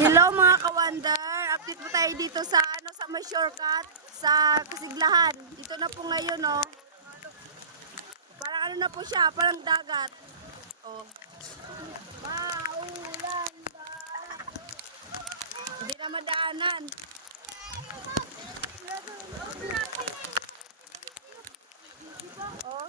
Hello mga ka-wonder, update po tayo dito sa sa may shortcut sa Kasiglahan. Dito na po ngayon, oh. Parang na po siya, parang dagat. Oh. Maulan ba? Hindi na madaanan. Oh.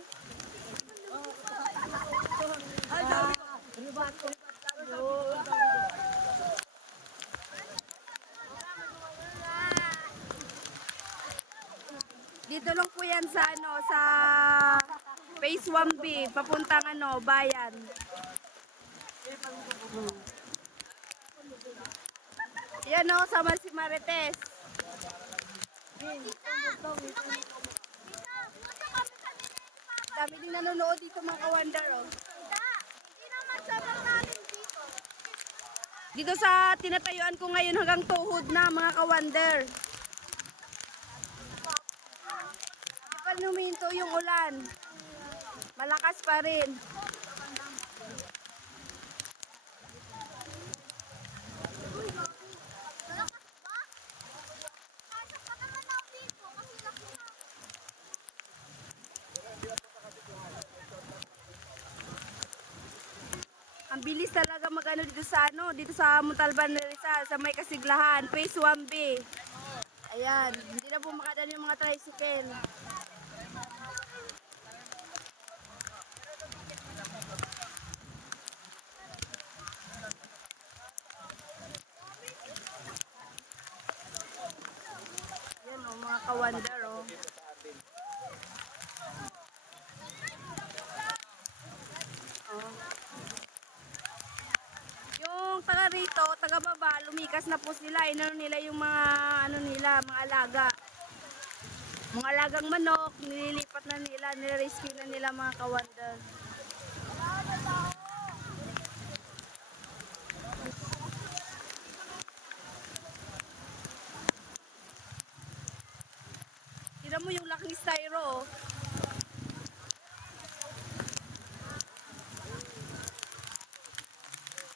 Dito lang po yan sa sa Phase 1B, papuntang bayan. Yan sama si Marites. Dami din nanonood dito mga ka-wonder, oh. Hindi naman sabang natin dito. Dito sa tinatayuan ko ngayon hanggang tuhod na mga ka-wonder. Di pa numinto yung ulan. Malakas pa rin. Malakas ba? Pasok pa naman ako dito kasi laki na. Ang bilis talaga magano dito sa Montalban Rizal, sa may Kasiglahan, Phase 1B. Ayan, hindi na po makadaan yung mga tricycle. Yan mga ka-wonder, oh. Yung taga rito, taga baba, lumikas na po sila. Inano nila yung mga mga alaga. Mga alagang manok, nililipat na nila, nirescue na nila mga ka-wonder. Tignan mo yung laking styro, oh.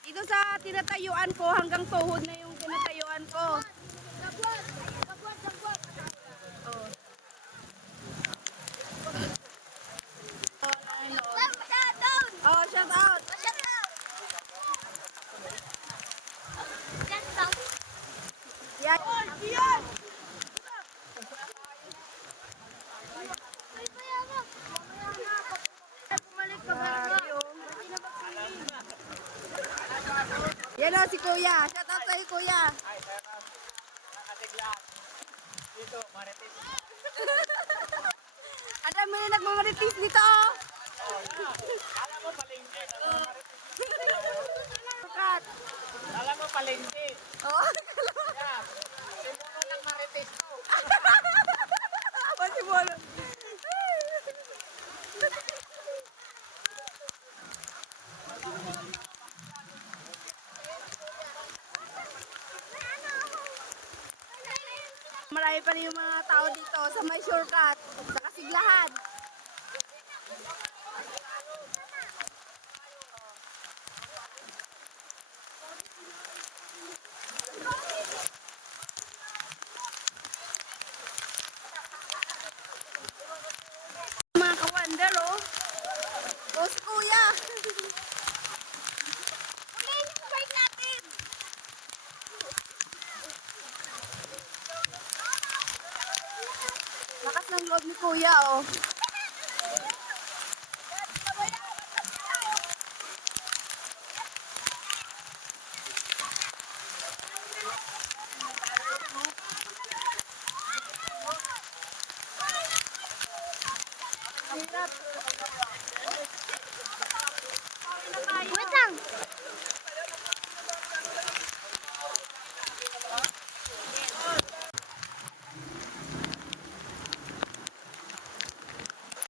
Dito sa tinatayuan ko, hanggang tuhod na yung tinatayuan ko. Dagwat! Dagwat! Dagwat! Oh. Down! Oh, shout out. Shut down! Shut down! Yan. Diyan! Ay, payaman! Bumalik ka ba? Hindi na mag-swimming. Yan o, si Kuya. Shout out sa'yo, Kuya. Ay, Kasiglahan. Dito, Marites. Ang dami na nagmamaritis dito, oh. Alam mo palengke. Sukat. Alam mo palengke. Oh. Yeah. Simuno ng Marites to. Possible. Marami pa rin yung mga tao dito sa may shortcut, sa Kasiglahan. Mga ka-wonder, oh. Oh, si Kuya. Ulihin yung bike natin! Lakas ng loob ni Kuya, oh.